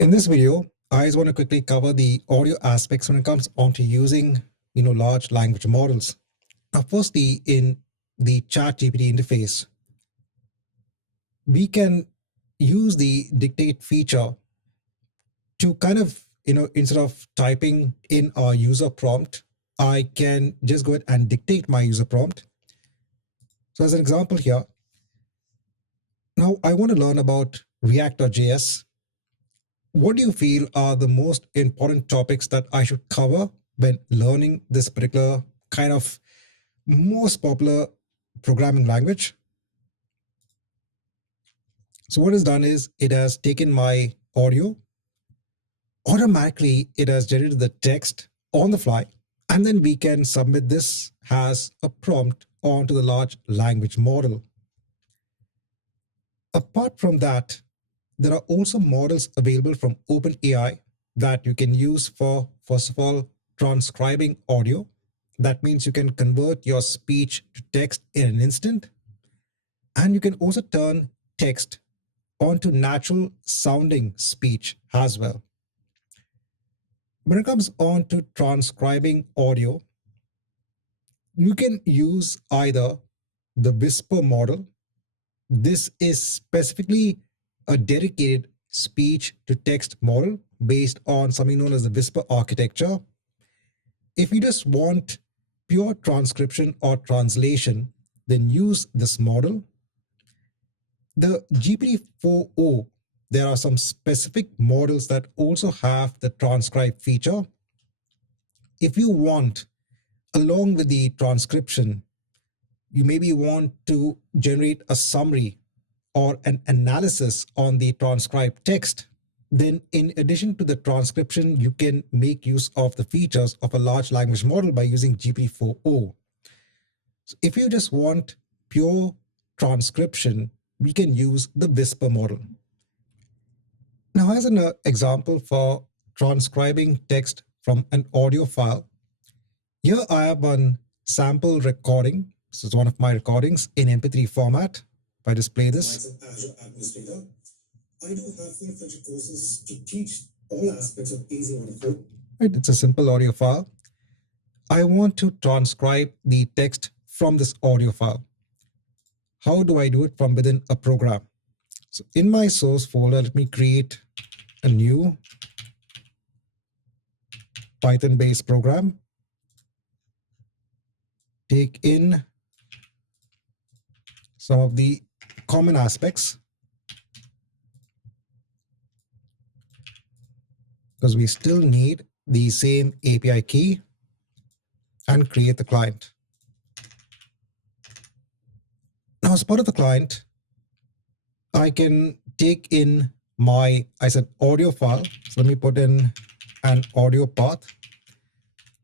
In this video, I just want to quickly cover the audio aspects when it comes on to using, large language models. Now, firstly, in the ChatGPT interface, we can use the dictate feature to kind of, instead of typing in our user prompt, I can just go ahead and dictate my user prompt. So as an example here, now I want to learn about React.js. What do you feel are the most important topics that I should cover when learning this particular kind of most popular programming language? So what it's done is it has taken my audio, automatically it has generated the text on the fly, and then we can submit this as a prompt onto the large language model. Apart from that, there are also models available from OpenAI that you can use for, first of all, transcribing audio. That means you can convert your speech to text in an instant. And you can also turn text onto natural sounding speech as well. When it comes on to transcribing audio, you can use either the Whisper model. This is specifically a dedicated speech to text model based on something known as the Whisper architecture. If you just want pure transcription or translation, then use this model. The GPT-4o, there are some specific models that also have the transcribe feature. If you want, along with the transcription, you maybe want to generate a summary or an analysis on the transcribed text, then in addition to the transcription, you can make use of the features of a large language model by using GPT-4o. So if you just want pure transcription, we can use the Whisper model. Now, as an example for transcribing text from an audio file, here I have one sample recording. This is one of my recordings in MP3 format. If I display this. Azure administrator. I do have full-fledged courses to teach all aspects of easy audio. Right, it's a simple audio file. I want to transcribe the text from this audio file. How do I do it from within a program? So in my source folder, let me create a new Python-based program. Take in some of the common aspects, because we still need the same API key, and create the client. Now, as part of the client, I can take in my, audio file. So let me put in an audio path.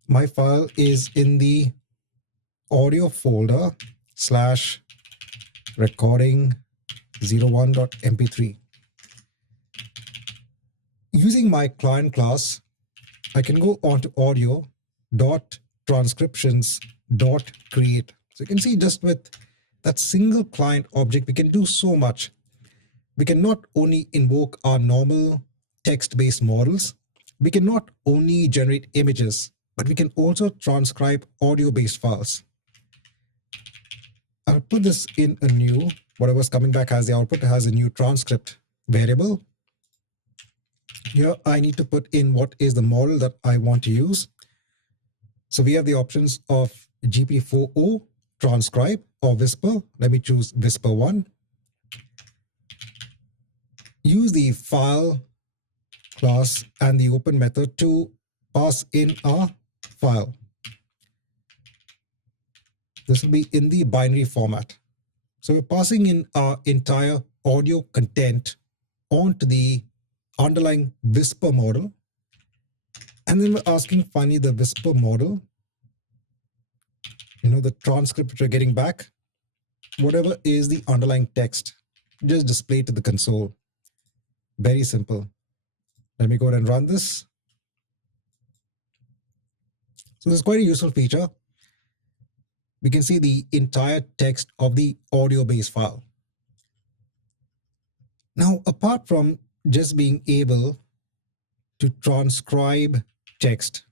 My file is in the audio folder / recording 01.mp3. Using my client class, I can go on to audio.transcriptions.create. So you can see just with that single client object, we can do so much. We can not only invoke our normal text-based models, we can not only generate images, but we can also transcribe audio-based files. I'll put this in a new, whatever's coming back as the output has a new transcript variable. Here I need to put in what is the model that I want to use. So we have the options of GPT-4o, transcribe, or Whisper. Let me choose Whisper 1. Use the file class and the open method to pass in our file. This will be in the binary format. So we're passing in our entire audio content onto the underlying Whisper model. And then we're asking finally the Whisper model, the transcript which we're getting back, whatever is the underlying text, just display to the console. Very simple. Let me go ahead and run this. So this is quite a useful feature. We can see the entire text of the audio-based file. Now, apart from just being able to transcribe text.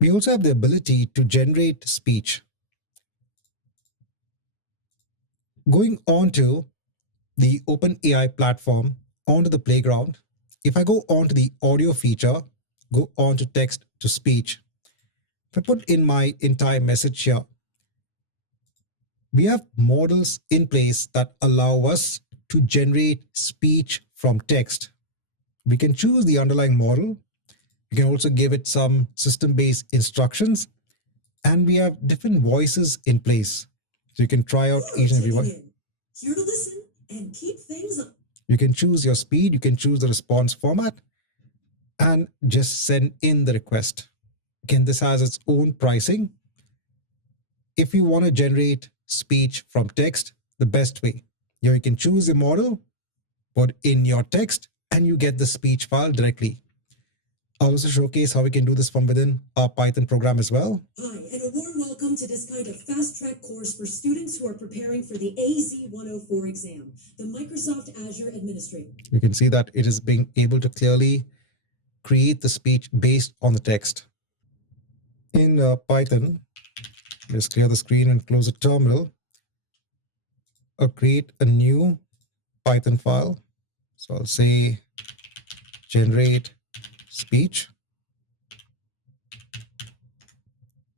We also have the ability to generate speech. Going on to the OpenAI platform, onto the playground, if I go on to the audio feature, go on to text to speech, if I put in my entire message here, we have models in place that allow us to generate speech from text. We can choose the underlying model. We can also give it some system-based instructions, and we have different voices in place. So you can try out each and every one. Here to listen and keep things up. You can choose your speed, you can choose the response format, and just send in the request. Again, this has its own pricing. If you want to generate speech from text, the best way, you can choose a model, put in your text, and you get the speech file directly. I'll also showcase how we can do this from within our Python program as well. Hi, and a warm welcome to this kind of fast-track course for students who are preparing for the AZ-104 exam, the Microsoft Azure Administrator. You can see that it is being able to clearly create the speech based on the text. In Python, let's clear the screen and close the terminal. I'll create a new Python file. So I'll say generate speech.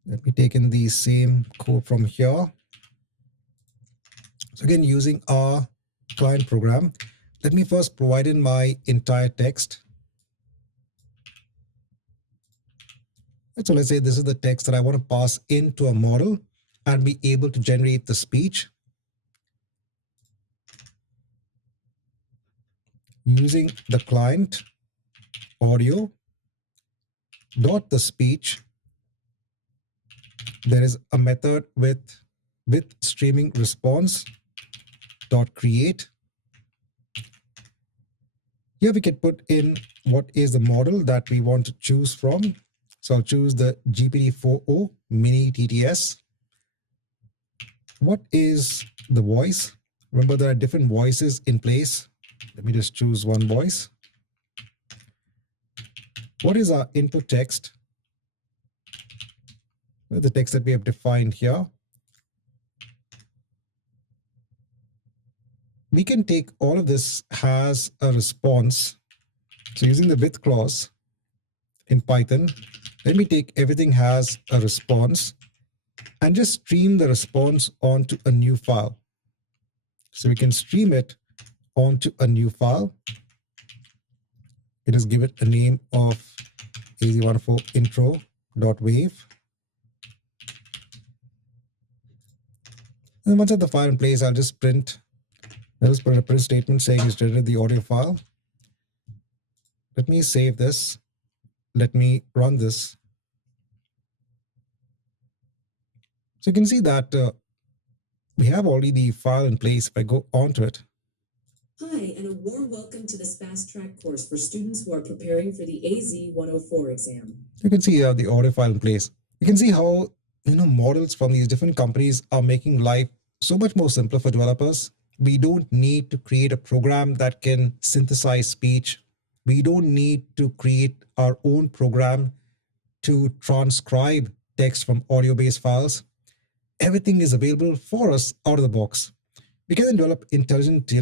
Let me take in the same code from here. So again, using our client program, let me first provide in my entire text. So let's say this is the text that I want to pass into a model and be able to generate the speech. Using the client audio dot the speech, there is a method with streaming response dot create. Here we can put in what is the model that we want to choose from. So I'll choose the GPT-4o mini TTS. What is the voice? Remember, there are different voices in place. Let me just choose one voice. What is our input text? The text that we have defined here. We can take all of this as a response. So using the with clause in Python, let me take everything as a response and just stream the response onto a new file. So we can stream it onto a new file. It is give it a name of AZ-104 intro.wave. And once I have the file in place, I'll just put a print statement saying it's generated the audio file. Let me save this. Let me run this. So you can see that we have already the file in place. If I go onto it. Hi, and a warm welcome to this fast-track course for students who are preparing for the AZ-104 exam. You can see the audio file in place. You can see how models from these different companies are making life so much more simpler for developers. We don't need to create a program that can synthesize speech. We don't need to create our own program to transcribe text from audio-based files. Everything is available for us out of the box. We can then develop intelligent,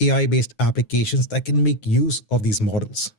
AI-based applications that can make use of these models.